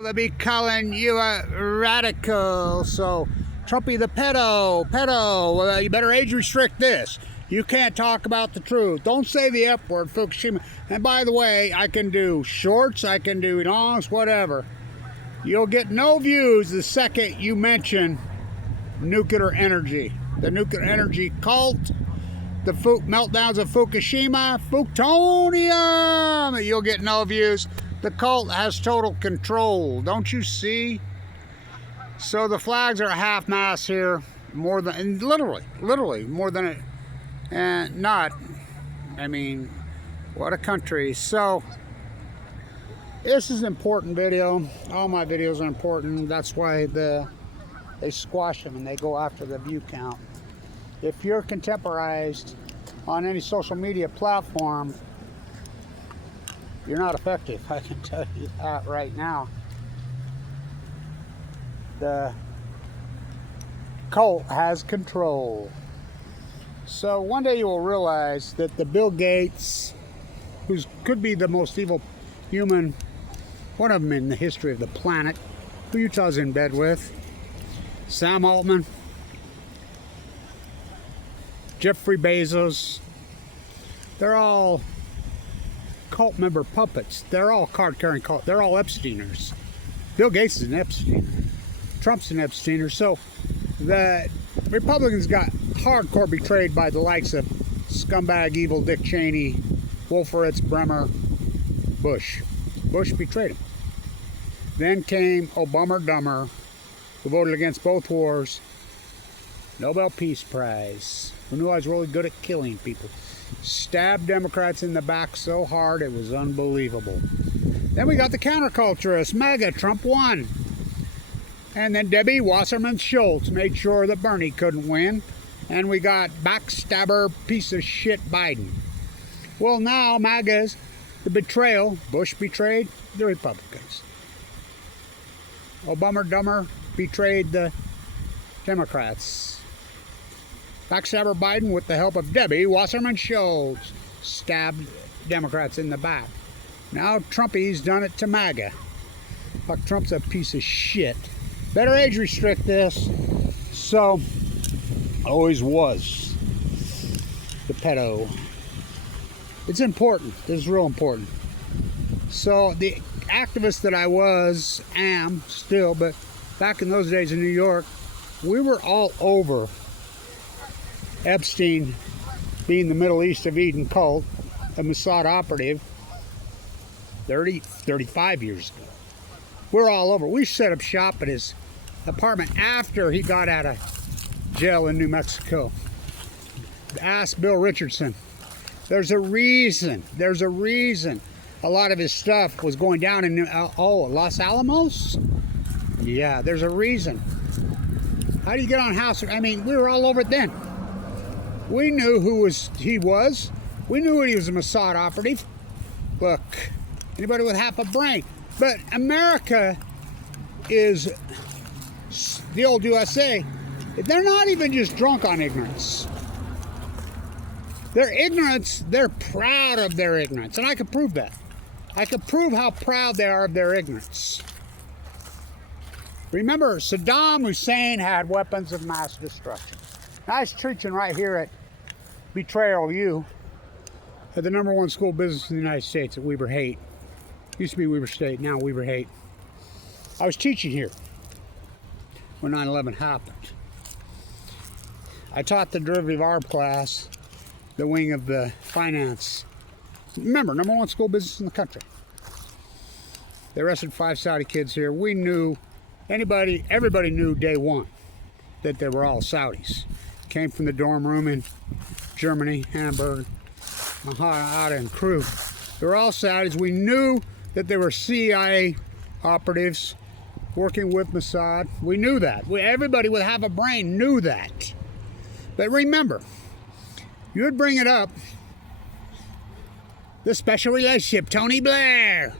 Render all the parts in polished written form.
They'll be calling you a radical. So, Trumpy the pedo, well, you better age restrict this. You can't talk about the truth. Don't say the F word, Fukushima. And by the way, I can do shorts, I can do longs, whatever. You'll get no views the second you mention nuclear energy. The nuclear energy cult, the meltdowns of Fukushima, plutonium. You'll get no views. The cult has total control. Don't you see? So the flags are half-mast here, more than, and literally more than it, and not. I mean, what a country. So this is an important video. All my videos are important. That's why they squash them and they go after the view count. If you're contemporized on any social media platform, you're not effective. I can tell you that right now. The cult has control. So one day you will realize that the Bill Gates, who could be the most evil human, one of them in the history of the planet, who Utah's in bed with, Sam Altman, Jeffrey Bezos, they're all cult member puppets. They're all card-carrying cult. They're all Epsteiners. Bill Gates is an Epsteiner. Trump's an Epsteiner. So the Republicans got hardcore betrayed by the likes of scumbag, evil Dick Cheney, Wolfowitz, Bremer, Bush. Bush betrayed him. Then came Obama Dumber, who voted against both wars. Nobel Peace Prize. Who knew I was really good at killing people. Stabbed Democrats in the back so hard it was unbelievable. Then we got the counterculturists. MAGA, Trump won. And then Debbie Wasserman Schultz made sure that Bernie couldn't win. And we got backstabber, piece of shit Biden. Well, now MAGA's the betrayal. Bush betrayed the Republicans. Obama Dumber betrayed the Democrats. Backstabber Biden, with the help of Debbie Wasserman Schultz, stabbed Democrats in the back. Now Trumpy's done it to MAGA. Fuck, Trump's a piece of shit. Better age restrict this. So, always was the pedo. It's important. This is real important. So the activist that I am still, but back in those days in New York, we were all over Epstein being the Middle East of Eden cult, a Mossad operative 35 years ago. We're all over. We set up shop at his apartment after he got out of jail in New Mexico. Ask Bill Richardson. There's a reason. A lot of his stuff was going down in Los Alamos? Yeah, there's a reason. How do you get on house? I mean, we were all over it then. We knew who he was. We knew he was a Mossad operative. Look, anybody with half a brain. But America is the old USA. They're not even just drunk on ignorance. Their ignorance, they're proud of their ignorance. And I can prove that. I can prove how proud they are of their ignorance. Remember, Saddam Hussein had weapons of mass destruction. I was teaching right here at Betrayal U at the #1 school business in the United States at Weber Haight. Used to be Weber State, now Weber Haight. I was teaching here when 9/11 happened. I taught the derivative arb class, the wing of the finance. Remember, #1 school business in the country. They arrested 5 Saudi kids here. We knew, everybody knew day one that they were all Saudis. Came from the dorm room in Germany, Hamburg, Mahada and crew. They were all Saudis. We knew that they were CIA operatives working with Mossad. We knew that. Everybody with half a brain knew that. But remember, you would bring it up, the special relationship, Tony Blair.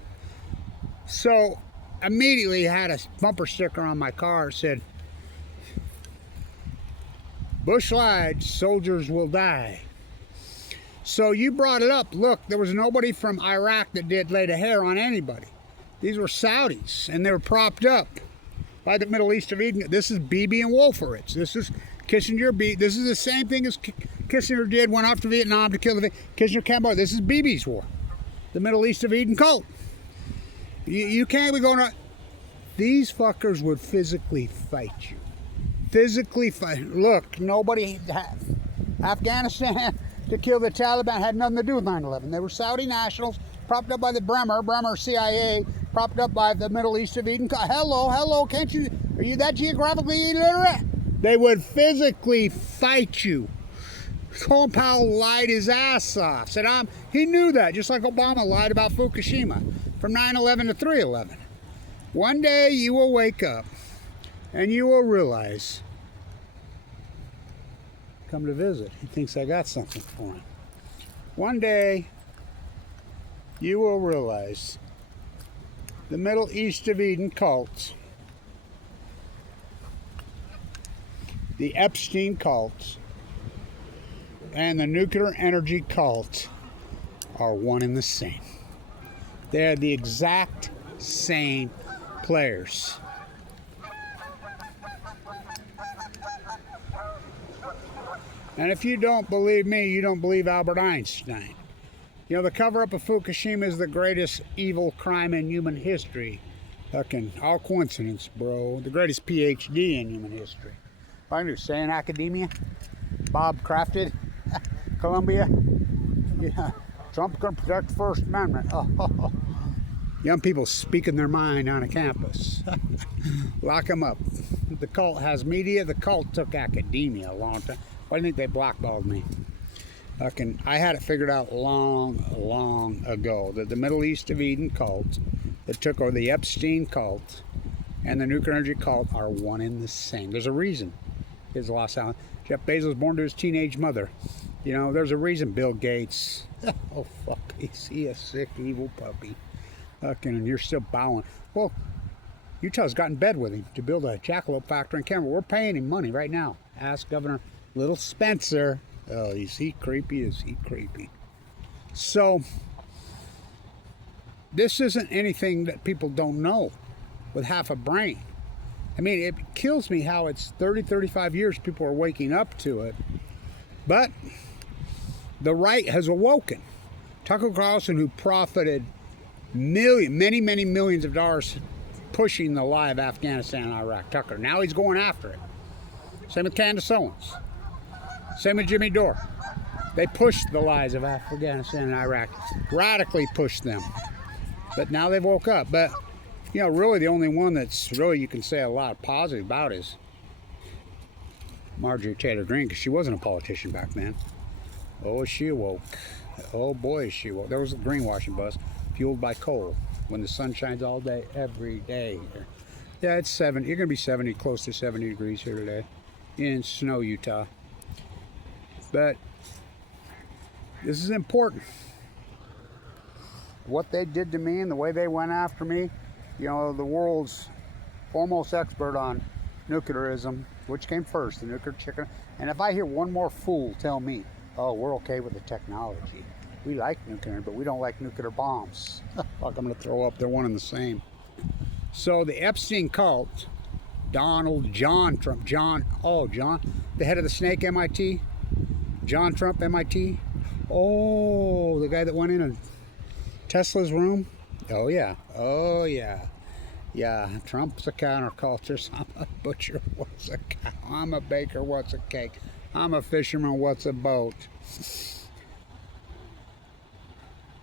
So immediately had a bumper sticker on my car that said, Bush lied, soldiers will die. So you brought it up. Look, there was nobody from Iraq that laid a hair on anybody. These were Saudis, and they were propped up by the Middle East of Eden. This is Beebe and Wolfowitz. This is Kissinger. This is the same thing as Kissinger did, went off to Vietnam to kill the Kissinger Cambodia. This is Beebe's war. The Middle East of Eden cult. You can't be going on. These fuckers would physically fight you. Physically fight. Look, nobody Afghanistan to kill the Taliban had nothing to do with 9/11. They were Saudi nationals, propped up by the Bremer CIA, propped up by the Middle East of Eden. Hello, can't you? Are you that geographically illiterate? They would physically fight you. Colin Powell lied his ass off. He knew that, just like Obama lied about Fukushima from 9/11 to 3/11. One day you will wake up and you will realize, come to visit. He thinks I got something for him. One day you will realize the Middle East of Eden cults, the Epstein cults, and the nuclear energy cult are one and the same. They're the exact same players. And if you don't believe me, you don't believe Albert Einstein. You know, the cover-up of Fukushima is the greatest evil crime in human history. Fucking all coincidence, bro. The greatest PhD in human history. I knew, say in academia. Bob Crafted, Columbia. Yeah, Trump's gonna protect the First Amendment. Oh. Young people speaking their mind on a campus. Lock them up. The cult has media. The cult took academia a long time. Why do you think they blackballed me? I had it figured out long ago that the Middle East of Eden cult that took over the Epstein cult and the nuclear energy cult are one and the same. There's a reason. His Los Alamos. Jeff Bezos was born to his teenage mother. You know, there's a reason. Bill Gates. Oh fuck, is he a sick, evil puppy? And you're still bowing. Well, Utah's got in bed with him to build a jackalope factory in Cameron. We're paying him money right now. Ask Governor Little Spencer. Oh, is he creepy? Is he creepy? So, this isn't anything that people don't know with half a brain. I mean, it kills me how it's 30, 35 years people are waking up to it. But the right has awoken. Tucker Carlson, who profited many millions of dollars pushing the lie of Afghanistan and Iraq. Tucker. Now he's going after it. Same with Candace Owens. Same with Jimmy Dore. They pushed the lies of Afghanistan and Iraq. Radically pushed them. But now they've woke up. But, you know, really the only one that's really you can say a lot positive about is Marjorie Taylor Greene, because she wasn't a politician back then. Oh, she awoke. Oh boy, is she awoke. There was a greenwashing bus fueled by coal when the sun shines all day, every day. Yeah, it's 70. You're going to be 70, close to 70 degrees here today in Snow, Utah. But this is important. What they did to me and the way they went after me, you know, the world's foremost expert on nuclearism, which came first, the nuclear chicken. And if I hear one more fool tell me, oh, we're okay with the technology. We like nuclear, but we don't like nuclear bombs. Fuck, I'm going to throw up. They're one and the same. So the Epstein cult, John Trump, the head of the snake MIT, John Trump MIT. Oh, the guy that went in Tesla's room. Oh yeah. Yeah, Trump's a counterculture. I'm a butcher. What's a cow? I'm a baker. What's a cake? I'm a fisherman. What's a boat?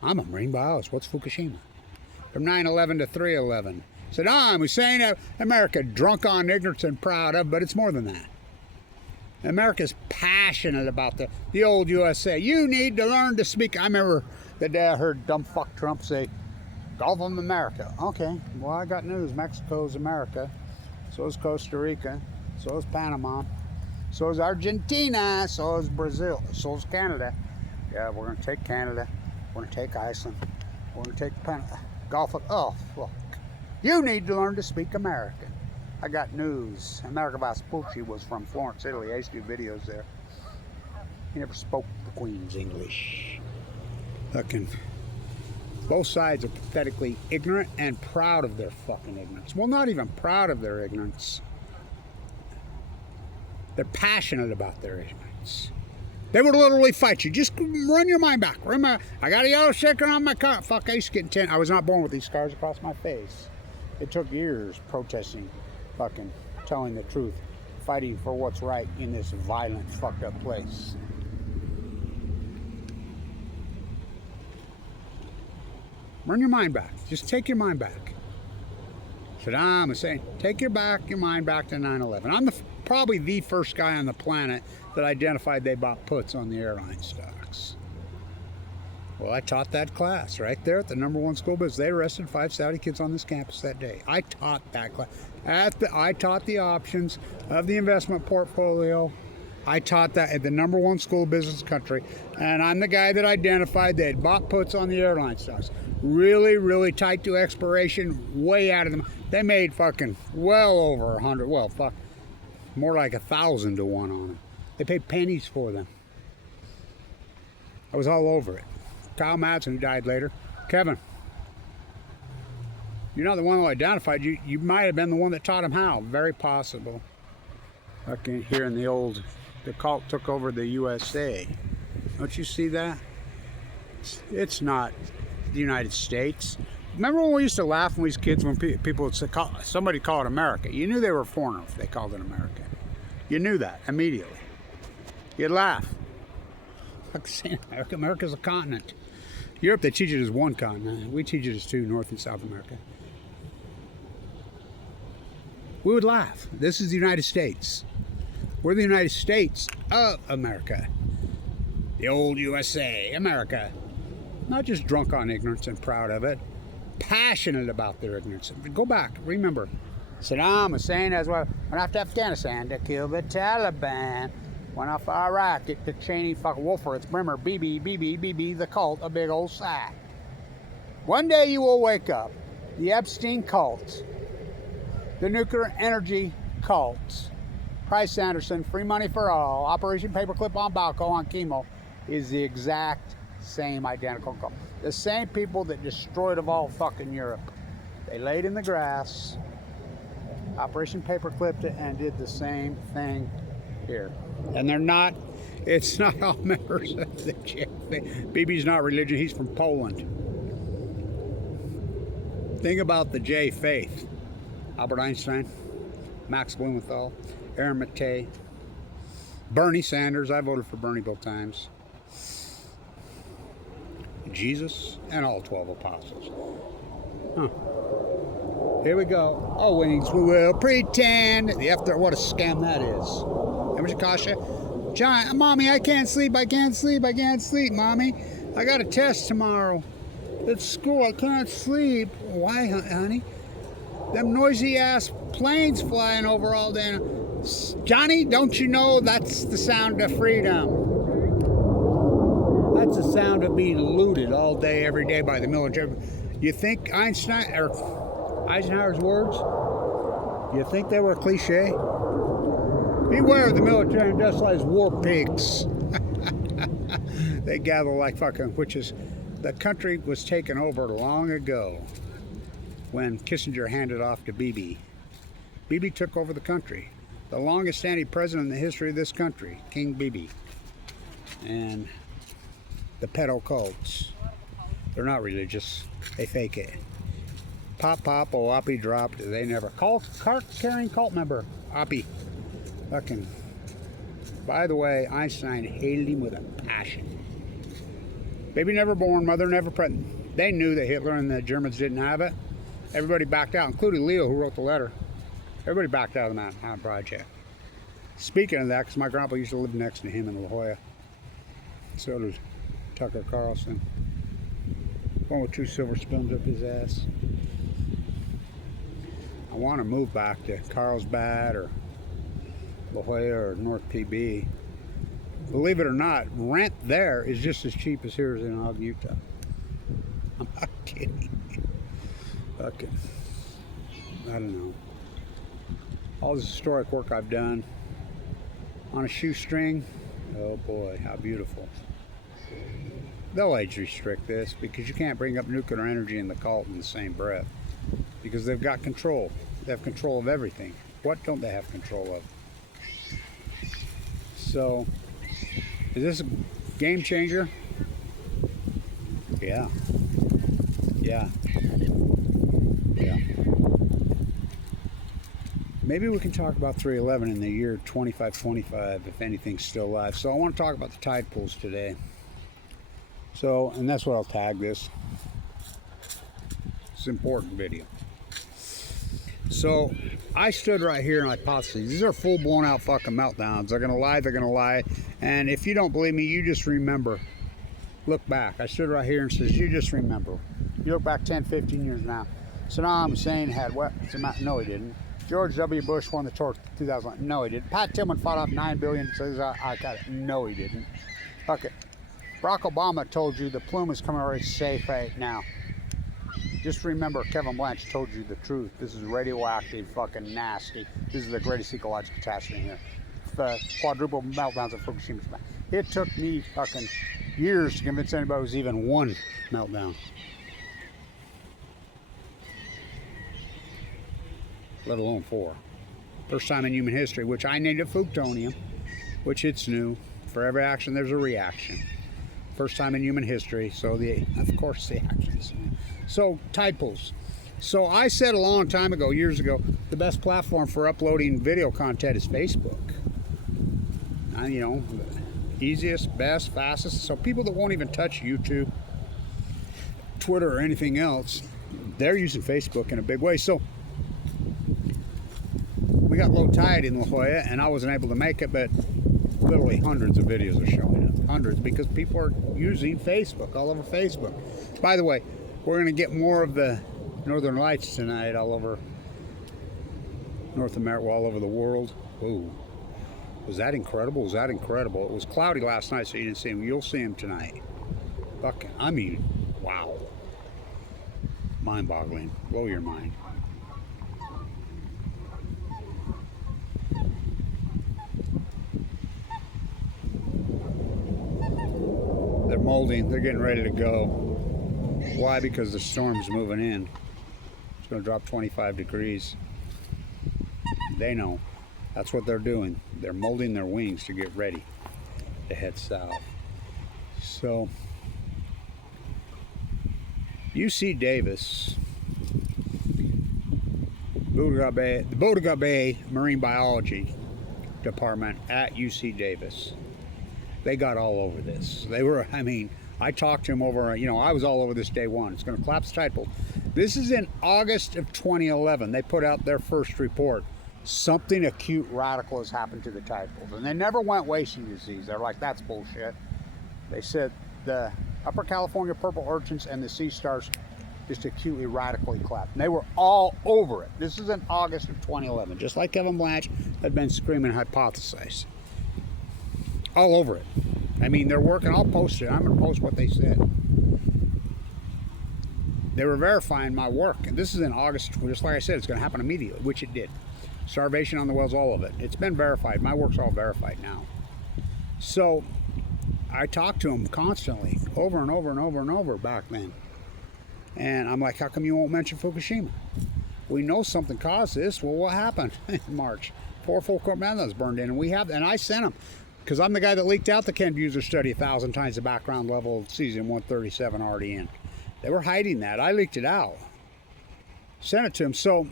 I'm a marine biologist. What's Fukushima? From 9/11 to 3/11. Saddam Hussein, America drunk on ignorance and proud of, but it's more than that. America's passionate about the old USA. You need to learn to speak. I remember the day I heard dumb fuck Trump say, Gulf of America. Okay, well, I got news. Mexico's America. So is Costa Rica. So is Panama. So is Argentina. So is Brazil. So is Canada. Yeah, we're going to take Canada. We're going to take Iceland. We're going to take Gulf of... Oh, fuck. You need to learn to speak American. I got news. America Vespucci was from Florence, Italy. I used to do videos there. He never spoke the Queen's English. Fucking Both sides are pathetically ignorant and proud of their fucking ignorance. Well, not even proud of their ignorance. They're passionate about their ignorance. They would literally fight you. Just run your mind back. Remember, I got a yellow sticker on my car. Fuck, I used to get intent. I was not born with these scars across my face. It took years protesting, fucking telling the truth, fighting for what's right in this violent, fucked up place. Run your mind back. Just take your mind back. Saddam Hussein, take your mind back to 9/11. I'm probably the first guy on the planet that identified they bought puts on the airline stocks. Well, I taught that class right there at the #1 school business. They arrested 5 Saudi kids on this campus that day. I taught that class. I taught the options of the investment portfolio. I taught that at the #1 school business country, and I'm the guy that identified they had bought puts on the airline stocks. Really, really tight to expiration, way out of them. They made fucking well over 100, well, fuck, more like 1,000 to 1 on them. They paid pennies for them. I was all over it. Kyle Madsen, who died later. Kevin, you're not the one who identified you. You might have been the one that taught him how. Very possible. Fucking here in the cult took over the USA. Don't you see that? It's not the United States. Remember when we used to laugh when we was kids when people would say, somebody call it America? You knew they were foreigner if they called it America. You knew that immediately. You'd laugh. Like saying America's a continent. Europe, they teach it as one continent. We teach it as 2, North and South America. We would laugh. This is the United States. We're the United States of America. The old USA, America. Not just drunk on ignorance and proud of it. Passionate about their ignorance. Go back. Remember, Saddam Hussein as well went off to Afghanistan to kill the Taliban. Went off Iraq, get the Cheney fucking Wolfer, it's Brimmer, BB, the cult, a big old sack. One day you will wake up. The Epstein cult, the nuclear energy cult, Price Anderson, free money for all, Operation Paperclip on Balco on chemo, is the exact same identical cult. The same people that destroyed of all fucking Europe. They laid in the grass, Operation Paperclip, and did the same thing here. And they're not, it's not all members of the J. BB's not religion, he's from Poland. Think about the J faith. Albert Einstein, Max Blumenthal, Aaron Mattei, Bernie Sanders, I voted for Bernie both times. Jesus, and all 12 apostles. Here we go. Oh, wings we will pretend. What a scam that is. How much it cost you? John, Mommy, I can't sleep, Mommy. I got a test tomorrow. At school, I can't sleep. Why, honey? Them noisy ass planes flying over all day. Johnny, don't you know that's the sound of freedom? That's the sound of being looted all day, every day by the military. You think Eisenhower's words, you think they were cliche? Beware of the military industrialized war pigs. They gather like fucking witches. The country was taken over long ago when Kissinger handed off to Bibi. Bibi took over the country. The longest standing president in the history of this country, King Bibi. And the pedo cults. They're not religious. They fake it. Pop, oh, Oppie dropped. They never. Cart-carrying cult member, Oppie. Fucking. By the way, Einstein hated him with a passion. Baby never born, mother never pregnant. They knew that Hitler and the Germans didn't have it. Everybody backed out, including Leo, who wrote the letter. Everybody backed out of the Manhattan Project. Speaking of that, because my grandpa used to live next to him in La Jolla. So did Tucker Carlson. One with 2 silver spoons up his ass. I want to move back to Carlsbad or La Jolla or North PB. Believe it or not, rent there is just as cheap as here in Og, Utah. I'm not kidding. Fucking, I don't know. All this historic work I've done on a shoestring. Oh boy, how beautiful. they'll age restrict this because you can't bring up nuclear energy in the cult in the same breath because they've got control. They have control of everything. What don't they have control of? So, is this a game changer? Yeah. Yeah. Yeah. Maybe we can talk about 311 in the year 2525 if anything's still alive. So I want to talk about the tide pools today. So, and that's what I'll tag this. It's an important video. So I stood right here and hypotheses. These are full blown out fucking meltdowns. They're gonna lie, they're gonna lie. And if you don't believe me, you just remember. Look back. I stood right here and says, you just remember. You look back 10, 15 years now. Saddam Hussein had weapons. No, he didn't. George W. Bush won the torch in 2001. No, he didn't. Pat Tillman fought off 9 billion. Says I got it. No, he didn't. Okay. Barack Obama told you the plume is coming right safe right now. Just remember, Kevin Blanch told you the truth. This is radioactive, fucking nasty. This is the greatest ecological catastrophe here. Quadruple meltdowns at Fukushima. It took me fucking years to convince anybody it was even one meltdown. Let alone 4. First time in human history, which I named it Fuktonium, which it's new. For every action, there's a reaction. First time in human history, so of course the actions. So, tide pools. So I said a long time ago, years ago, the best platform for uploading video content is Facebook. You know, the easiest, best, fastest. So people that won't even touch YouTube, Twitter, or anything else, they're using Facebook in a big way. So we got low tide in La Jolla, and I wasn't able to make it, but literally hundreds of videos are showing up. Hundreds, because people are using Facebook, all over Facebook. By the way, we're going to get more of the Northern Lights tonight all over North America, all over the world. Ooh, was that incredible? Was that incredible? It was cloudy last night, so you didn't see them. You'll see them tonight. Fucking, I mean, wow. Mind-boggling. Blow your mind. They're molding. They're getting ready to go. Why? Because the storm's moving in. It's going to drop 25 degrees. They know. That's what they're doing. They're molding their wings to get ready to head south. So, UC Davis, the Bodega Bay Marine Biology Department at UC Davis. They got all over this. They were, I mean, I talked to him over, you know, I was all over this day one. It's going to collapse the tide pool. This is in August of 2011. They put out their first report. Something acute radical has happened to the tide pools. And they never went wasting disease. They're like, that's bullshit. They said the Upper California purple urchins and the sea stars just acutely radically collapsed. And they were all over it. This is in August of 2011. Just like Kevin Blanch had been screaming hypothesized. All over it. I mean, they're working. I'll post it. I'm going to post what they said. They were verifying my work. And this is in August. Just like I said, it's going to happen immediately, which it did. Starvation on the wells, all of it. It's been verified. My work's all verified now. So, I talked to them constantly, over and over and over and over back then. And I'm like, how come you won't mention Fukushima? We know something caused this. Well, what happened in March? 4 full court meltdowns burned in. And I sent them. Because I'm the guy that leaked out the Ken Buser study 1,000 times the background level of cesium 137 already in. They were hiding that. I leaked it out. Sent it to them. So,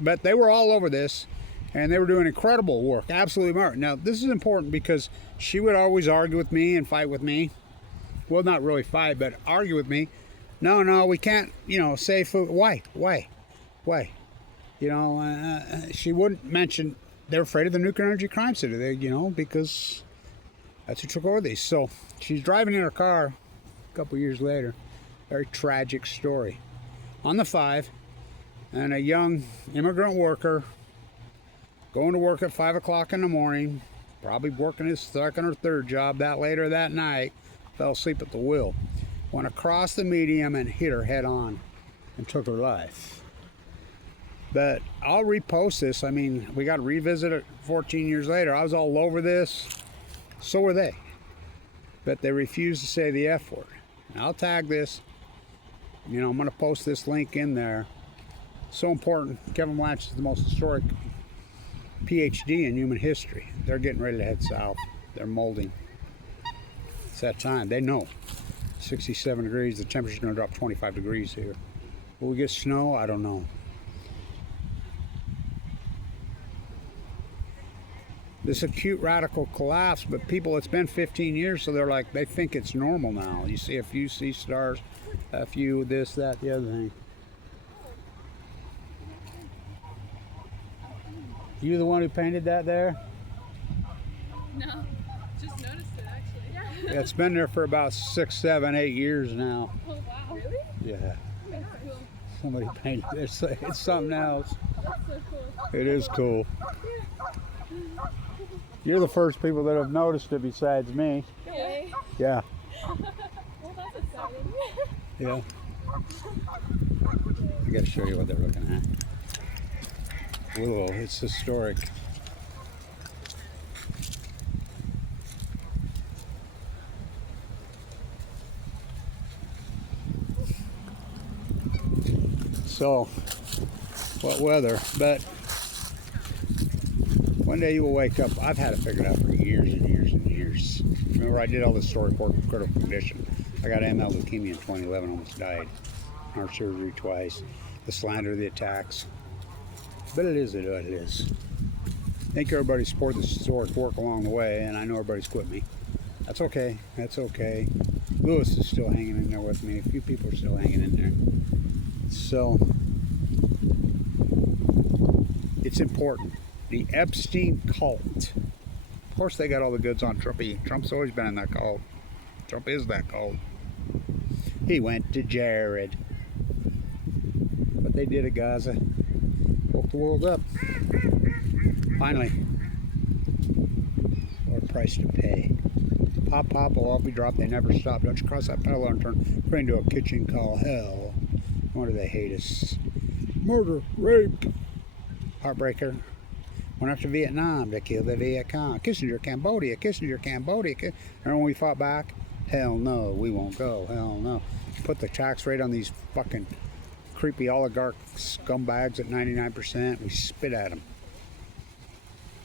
but they were all over this, and they were doing incredible work. Absolutely smart. Now, this is important because she would always argue with me and fight with me. Well, not really fight, but argue with me. No, we can't, you know, say food. Why? You know, she wouldn't mention they're afraid of the nuclear energy crime city. They, you know, because that's who took over these. So she's driving in her car a couple years later. Very tragic story. On the 5, and a young immigrant worker going to work at 5 o'clock in the morning, probably working his second or third job that later that night, fell asleep at the wheel, went across the median and hit her head on and took her life. But I'll repost this. I mean, we got to revisit it 14 years later. I was all over this. So were they. But they refused to say the F word. And I'll tag this. You know, I'm going to post this link in there. So important. Kevin Blanch is the most historic PhD in human history. They're getting ready to head south. They're molding. It's that time. They know. 67 degrees. The temperature's going to drop 25 degrees here. Will we get snow? I don't know. This acute radical collapse, but people, it's been 15 years, so they're like, they think it's normal now. You see a few sea stars, a few this, that, the other thing. You the one who painted that there? No, just noticed it actually. Yeah, it's been there for about 6, 7, 8 years now. Oh wow. Really? Yeah. That's cool. Somebody painted it. It's something else. That's so cool. It is cool. You're the first people that have noticed it besides me. Yeah. Yeah. Well, that's exciting. Yeah. I gotta show you what they're looking at. Whoa, it's historic. So, what weather, but one day you will wake up. I've had it figured out for years and years and years. Remember, I did all this story for critical condition. I got AML leukemia in 2011, almost died. Heart surgery twice. The slander, the attacks. But it is what it is. Thank everybody support the historic work along the way, and I know everybody's quit me. That's okay. That's okay. Lewis is still hanging in there with me. A few people are still hanging in there. So, it's important. The Epstein cult. Of course, they got all the goods on Trumpy. Trump's always been in that cult. Trump is that cult. He went to Jared. What they did at Gaza. Woke the world up. Finally. What a price to pay. Pop, pop, will off we drop. They never stop. Don't you cross that pedal and turn into a kitchen called hell. Why do they hate us? Murder, rape. Heartbreaker. Went up to Vietnam to kill the Viet Cong. Kissinger, Cambodia. Kissinger, Cambodia. Remember when we fought back? Hell no, we won't go. Hell no. Put the tax rate on these fucking creepy oligarch scumbags at 99%. We spit at them.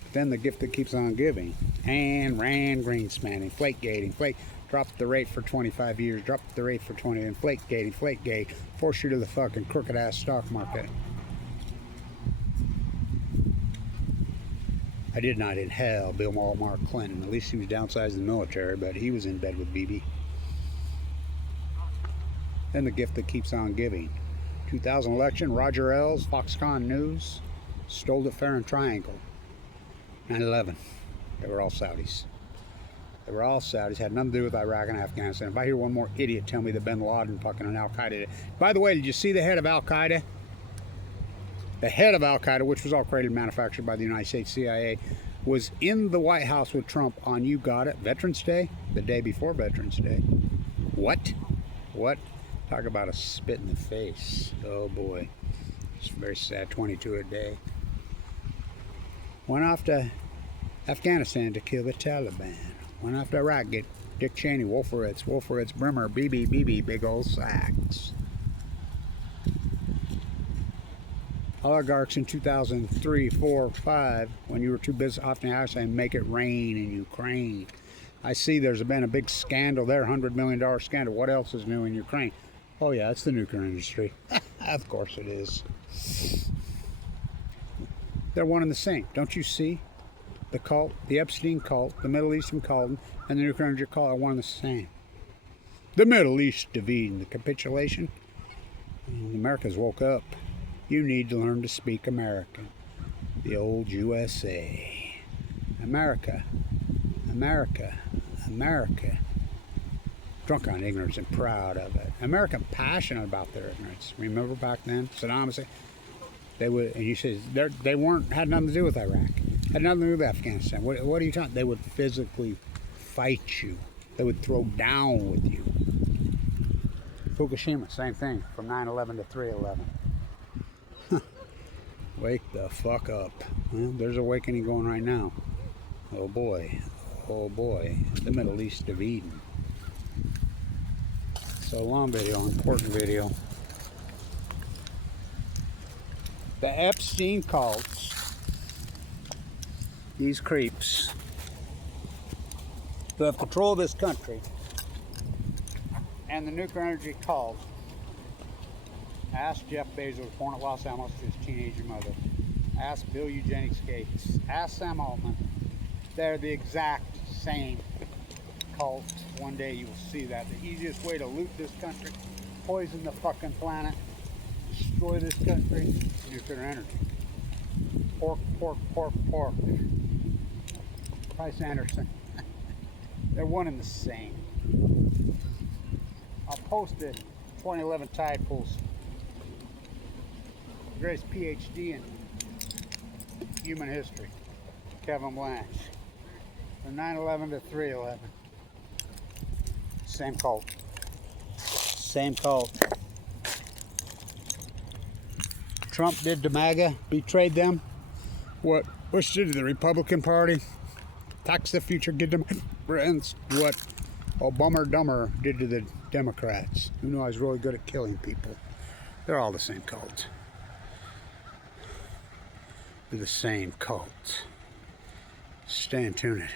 But then the gift that keeps on giving. And Rand Greenspan. Inflategate. Dropped the rate for 25 years. Dropped the rate for 20. Inflategate. Force you to the fucking crooked ass stock market. I did not in hell Bill Mark Clinton. At least he was downsized in the military, but he was in bed with Bibi. Then the gift that keeps on giving. 2000 election, Roger Ailes, Foxconn News, stole it fair and triangle. 9/11. They were all Saudis. They were all Saudis. Had nothing to do with Iraq and Afghanistan. If I hear one more idiot tell me that Bin Laden fucking and Al Qaeda did it. By the way, did you see the head of Al Qaeda? The head of Al Qaeda, which was all created and manufactured by the United States CIA, was in the White House with Trump on, you got it, Veterans Day, the day before Veterans Day. What? What? Talk about a spit in the face. Oh boy. It's very sad. 22 a day. Went off to Afghanistan to kill the Taliban. Went off to Iraq, get Dick Cheney, Wolfowitz, Brimmer, BB, big old sacks. Oligarchs in 2003, 4, 5, when you were too busy off the house saying make it rain in Ukraine. I see there's been a big scandal there, $100 million scandal. What else is new in Ukraine? Oh yeah, it's the nuclear industry. Of course it is. They're one and the same. Don't you see? The cult, the Epstein cult, the Middle Eastern cult, and the nuclear energy cult are one and the same. The Middle East dividing, the capitulation. America's woke up. You need to learn to speak American. The old USA. America. America. America. Drunk on ignorance and proud of it. America passionate about their ignorance. Remember back then? Saddam Hussein? They would, and you said they weren't, had nothing to do with Iraq. Had nothing to do with Afghanistan. What are you talking? They would physically fight you. They would throw down with you. Fukushima, same thing. From 9/11 to 3/11. Wake the fuck up. Well, there's awakening going right now. Oh boy. Oh boy. The Middle East of Eden. So long video, important video. The Epstein cults, these creeps who have control of this country, and the nuclear energy cult. Ask Jeff Bezos, born at Los Alamos to his teenager mother. Ask Bill Eugenics Gates. Ask Sam Altman. They're the exact same cult. One day you will see that. The easiest way to loot this country, poison the fucking planet, destroy this country, nuclear energy. Pork, pork, pork, pork. Price Anderson. They're one and the same. I'll post it. 2011 tide pools. Greatest PhD in human history, Kevin Blanche. From 9/11 to 3/11. Same cult. Same cult. Trump did to MAGA, betrayed them. What Bush did to the Republican Party, tax the future, get them friends. What Obama Dumber did to the Democrats, who knew I was really good at killing people. They're all the same cult. They're the same cult. Stay tuned.